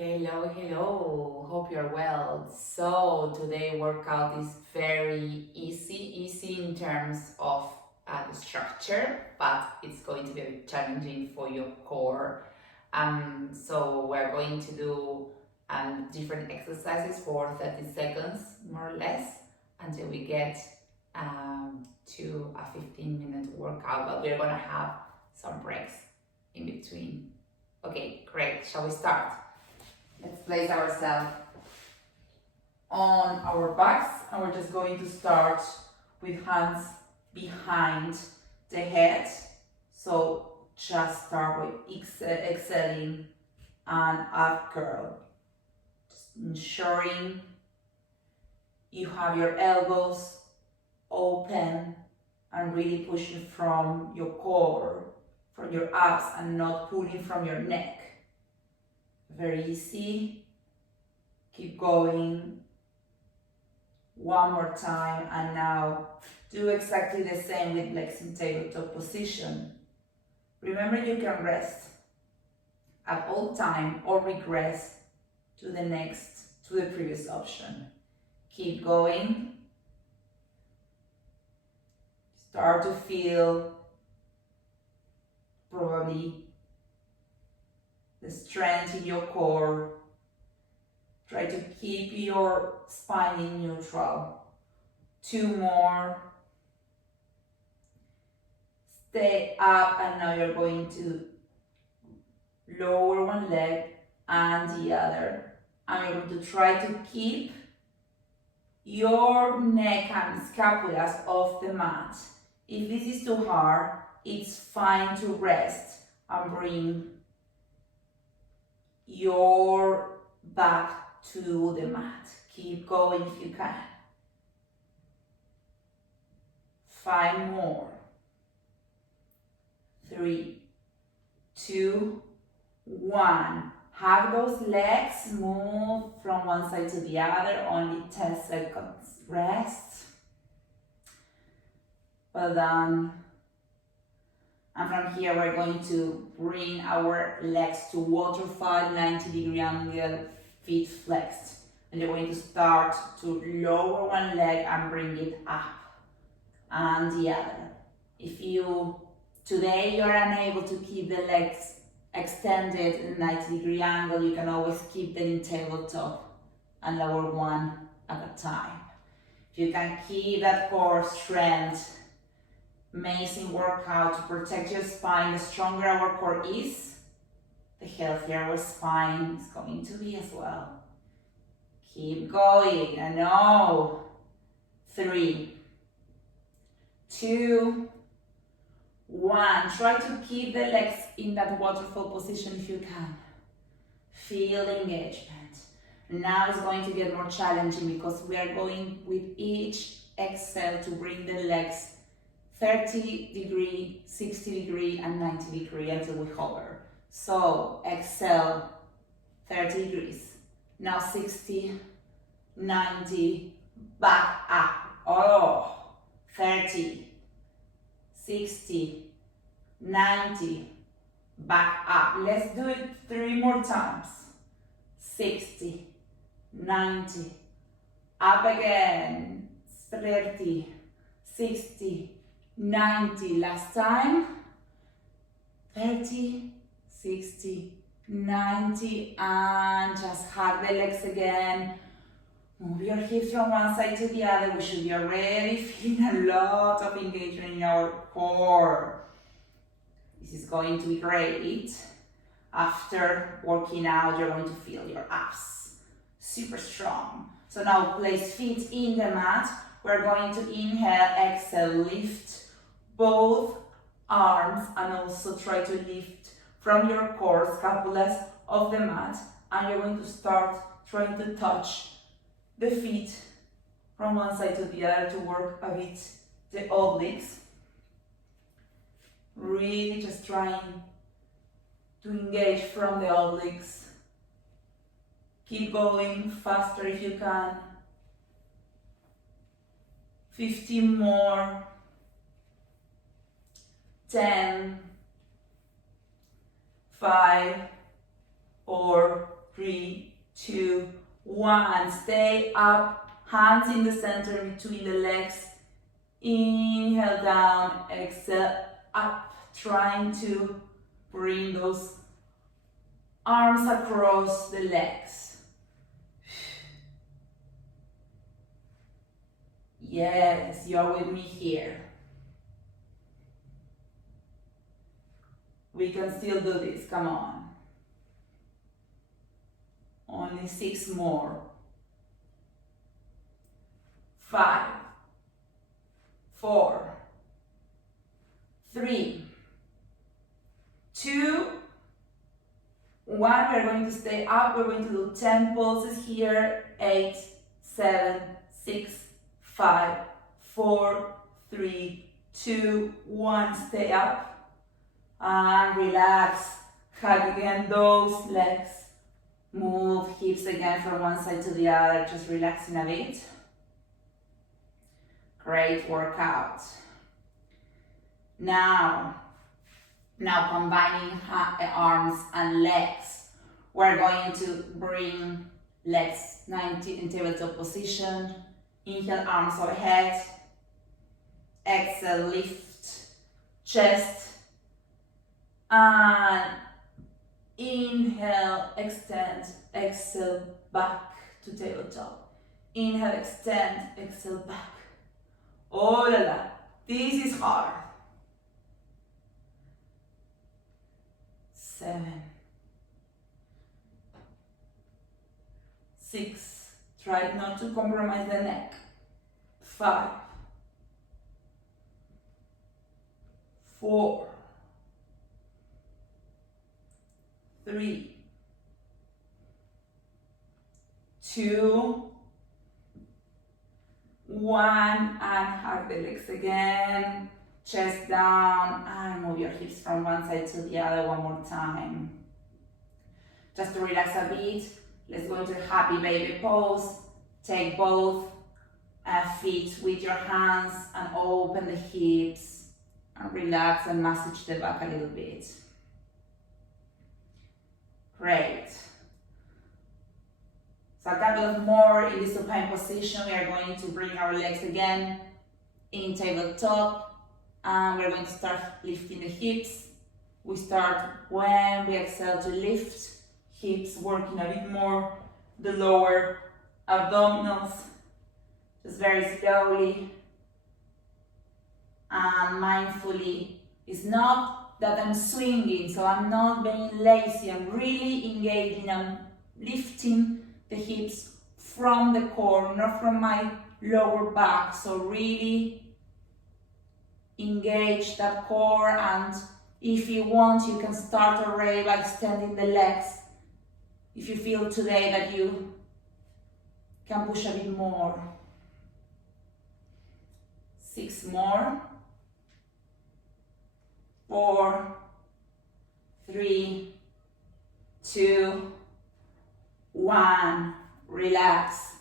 Hello, hello. Hope you're well. So today workout is very easy in terms of the structure, but it's going to be very challenging for your core. So we're going to do different exercises for 30 seconds, more or less, until we get to a 15-minute workout. But we're gonna have some breaks in between. Okay, great. Shall we start? Let's place ourselves on our backs and we're just going to start with hands behind the head. So just start with exhaling and up curl. Just ensuring you have your elbows open and really pushing from your core, from your abs, and not pulling from your neck. Very easy. Keep going. One more time, and now do exactly the same with legs in tabletop position. Remember, you can rest at all time or regress to the previous option. Keep going. Start to feel probably the strength in your core. Try to keep your spine in neutral. 2 more. Stay up, and now you're going to lower one leg and the other. And you're going to try to keep your neck and scapulas off the mat. If this is too hard, it's fine to rest and bring your back to the mat. Keep going if you can. 5 more. 3, 2, 1. Have those legs move from one side to the other, only 10 seconds. Rest. Well done. And from here we're going to bring our legs to waterfall, 90-degree angle, feet flexed. And you're going to start to lower one leg and bring it up and the other. If today you're unable to keep the legs extended in 90-degree angle, you can always keep them in tabletop and lower one at a time. If you can keep that core strength, amazing workout to protect your spine. The stronger our core is, the healthier our spine is going to be as well. Keep going. I know. 3, 2, 1. Try to keep the legs in that waterfall position if you can. Feel the engagement. Now it's going to get more challenging because we are going with each exhale to bring the legs 30-degree, 60-degree, and 90-degree until we hover. So exhale, 30 degrees. Now 60, 90, back up. Oh, 30, 60, 90, back up. Let's do it 3 more times. 60, 90, up again. 30, 60, 90, last time. 30, 60, 90, and just hug the legs again. Move your hips from one side to the other. We should be already feeling a lot of engagement in our core. This is going to be great. After working out, you're going to feel your abs super strong. So now place feet in the mat. We're going to inhale, exhale, lift both arms, and also try to lift from your core, scapulas off the mat, and you're going to start trying to touch the feet from one side to the other to work a bit the obliques. Really just trying to engage from the obliques. Keep going faster if you can. 15 more. 10, 5, 4, 3, 2, 1. Stay up, hands in the center between the legs. Inhale down, exhale up, trying to bring those arms across the legs. Yes, you're with me here. We can still do this, come on. Only 6 more. 5, 4, 3, 2, 1. We're going to stay up. We're going to do 10 pulses here. 8, 7, 6, 5, 4, 3, 2, 1. Stay up and relax. Hug again those legs. Move hips again from one side to the other, just relaxing a bit. Great workout. Now combining arms and legs. We're going to bring legs 90 in tabletop position. Inhale, arms overhead. Exhale, lift chest. And inhale, extend, exhale, back to tabletop. Inhale, extend, exhale, back. Oh la la, this is hard. 7, 6, try not to compromise the neck. 5, 4, 3, 2, 1, and hug the legs again. Chest down and move your hips from one side to the other one more time. Just to relax a bit, let's go into happy baby pose. Take both feet with your hands and open the hips and relax and massage the back a little bit. Great. So a couple of more in this supine position. We are going to bring our legs again in tabletop. And we're going to start lifting the hips. We start when we exhale to lift. Hips working a bit more the lower abdominals. Just very slowly and mindfully. It's not that I'm swinging, so I'm not being lazy. I'm really engaging. I'm lifting the hips from the core, not from my lower back. So really engage that core, and if you want, you can start already by extending the legs. If you feel today that you can push a bit more. 6 more. 4, 3, 2, 1. Relax.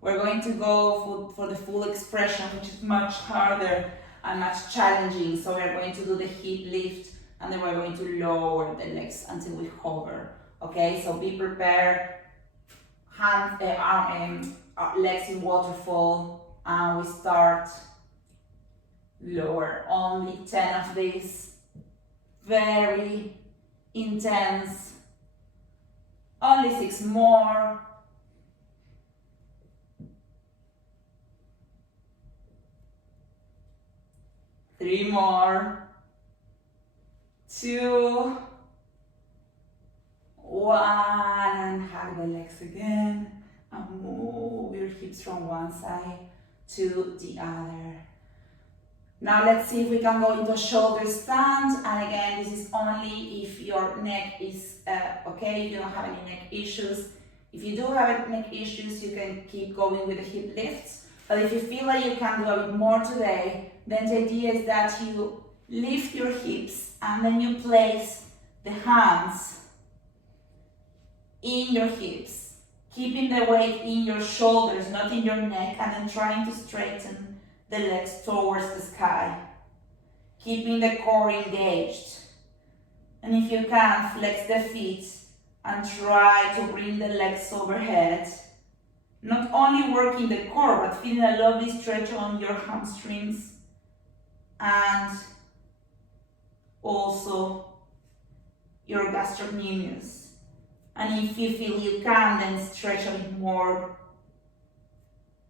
We're going to go for the full expression, which is much harder and much challenging. So we're going to do the hip lift, and then we're going to lower the legs until we hover. Okay, so be prepared. Legs in waterfall, and we start lower. Only 10 of these. Very intense. Only 6 more. 3 more. 2, 1, and hug the legs again, and move your hips from one side to the other. Now let's see if we can go into a shoulder stand, and again, this is only if your neck is okay, you don't have any neck issues. If you do have neck issues, you can keep going with the hip lifts, but if you feel like you can do a bit more today, then the idea is that you lift your hips and then you place the hands in your hips, keeping the weight in your shoulders, not in your neck, and then trying to straighten the legs towards the sky, keeping the core engaged. And if you can, flex the feet and try to bring the legs overhead. Not only working the core, but feeling a lovely stretch on your hamstrings and also your gastrocnemius. And if you feel you can, then stretch a bit more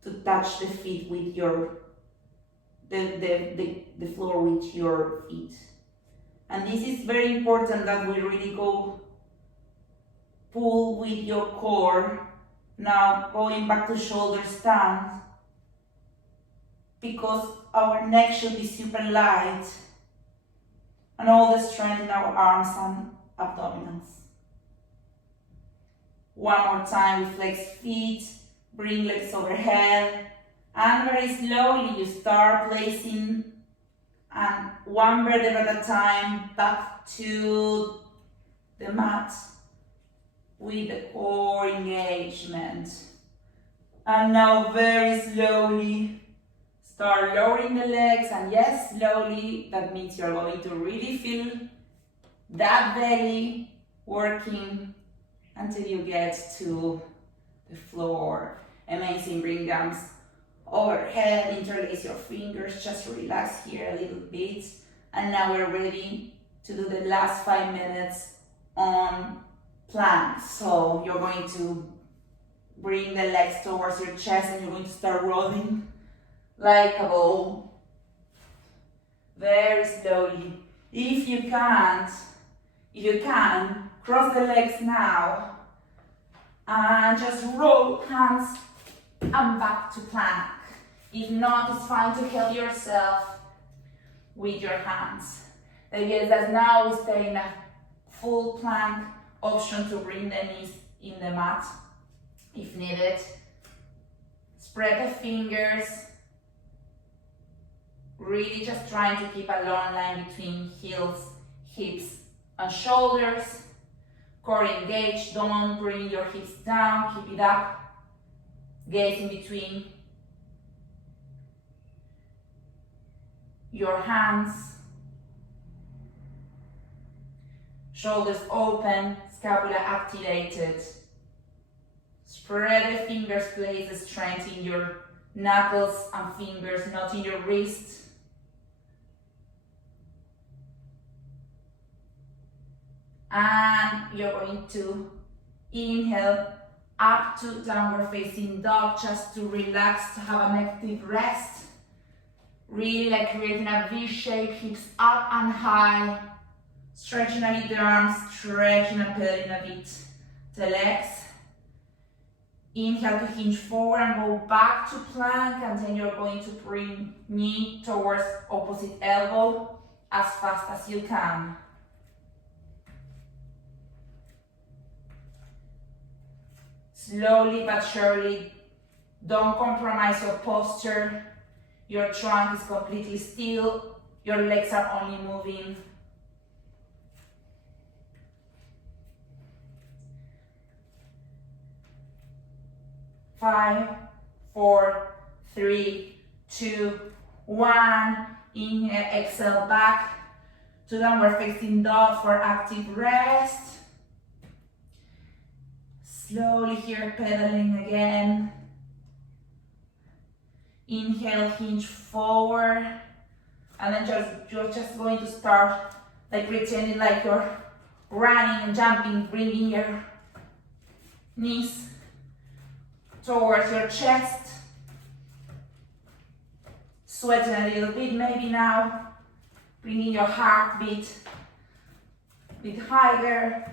to touch the feet with your the floor with your feet. And this is very important that we really go pull with your core. Now going back to shoulder stand, because our neck should be super light and all the strength in our arms and abdominals. One more time, we flex feet, bring legs overhead, and very slowly you start placing and one vertebra at a time back to the mat with the core engagement. And now very slowly start lowering the legs, and yes, slowly, that means you're going to really feel that belly working until you get to the floor. Amazing, bring arms overhead, interlace your fingers, just relax here a little bit. And now we're ready to do the last 5 minutes on plank. So you're going to bring the legs towards your chest and you're going to start rolling like a ball. Very slowly. If you can, cross the legs now and just roll hands and back to plank. If not, it's fine to help yourself with your hands. The idea is that now we stay in a full plank option to bring the knees in the mat if needed. Spread the fingers. Really just trying to keep a long line between heels, hips, and shoulders. Core engaged, don't bring your hips down, keep it up. Gaze in between your hands. Shoulders open, scapula activated. Spread the fingers, place the strength in your knuckles and fingers, not in your wrist. And you're going to inhale up to downward facing dog, just to relax, to have an active rest. Really like creating a V shape, hips up and high. Stretching a bit the arms, stretching and pedaling a bit the legs. Inhale to hinge forward and go back to plank, and then you're going to bring knee towards opposite elbow as fast as you can. Slowly but surely, don't compromise your posture. Your trunk is completely still, your legs are only moving. 5, 4, 3, 2, 1. Inhale, exhale back to downward facing dog for active rest. Slowly here, pedaling again. Inhale, hinge forward, and then you're just going to start like pretending like you're running and jumping, bringing your knees towards your chest. Sweating a little bit maybe now, bringing your heartbeat a bit higher.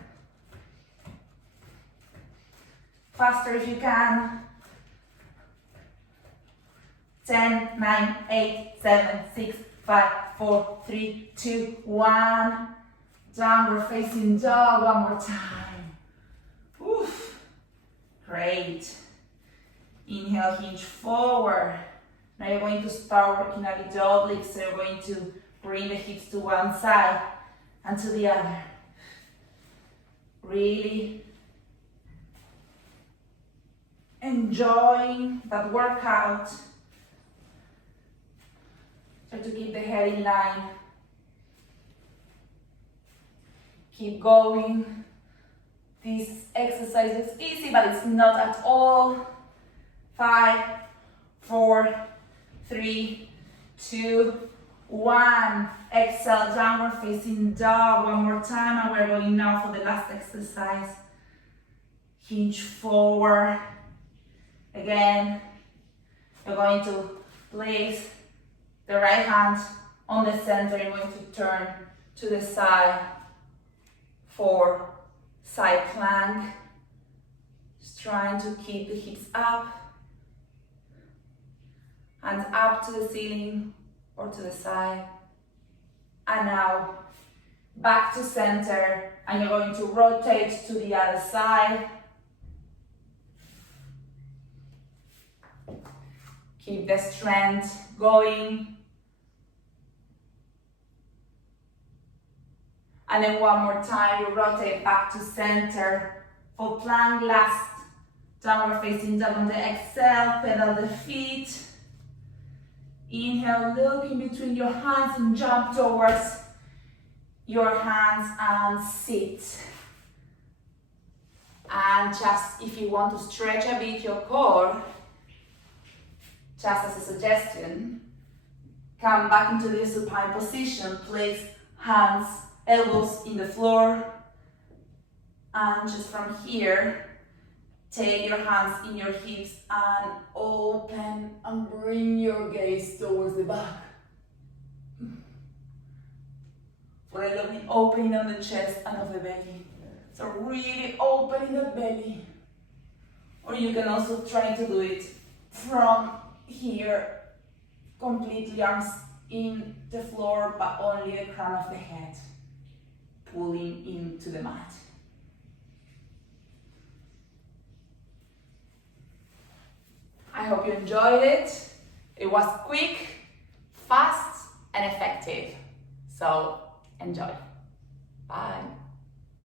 Faster if you can. 10, 9, 8, 7, 6, 5, 4, 3, 2, 1. Downward facing dog one more time. Oof. Great. Inhale, hinge forward. Now you're going to start working a bit obliques, so you're going to bring the hips to one side and to the other. Really enjoying that workout. Try to keep the head in line. Keep going. This exercise looks easy, but it's not at all. 5, 4, 3, 2, 1. Exhale, downward facing dog. One more time, and we're going now for the last exercise. Hinge forward. Again, you're going to place the right hand on the center. You're going to turn to the side for side plank. Just trying to keep the hips up and up to the ceiling or to the side. And now back to center, and you're going to rotate to the other side. Keep the strength going. And then one more time, you rotate back to center for plank last. Downward facing dog on the exhale, pedal the feet. Inhale, look in between your hands and jump towards your hands and sit. And just if you want to stretch a bit your core, just as a suggestion, come back into the supine position, place hands, elbows in the floor, and just from here, take your hands in your hips and open and bring your gaze towards the back. For a lovely opening of the chest and of the belly. So really opening the belly. Or you can also try to do it from here, completely arms in the floor, but only the crown of the head pulling into the mat. I hope you enjoyed it. It was quick, fast, and effective. So enjoy. Bye.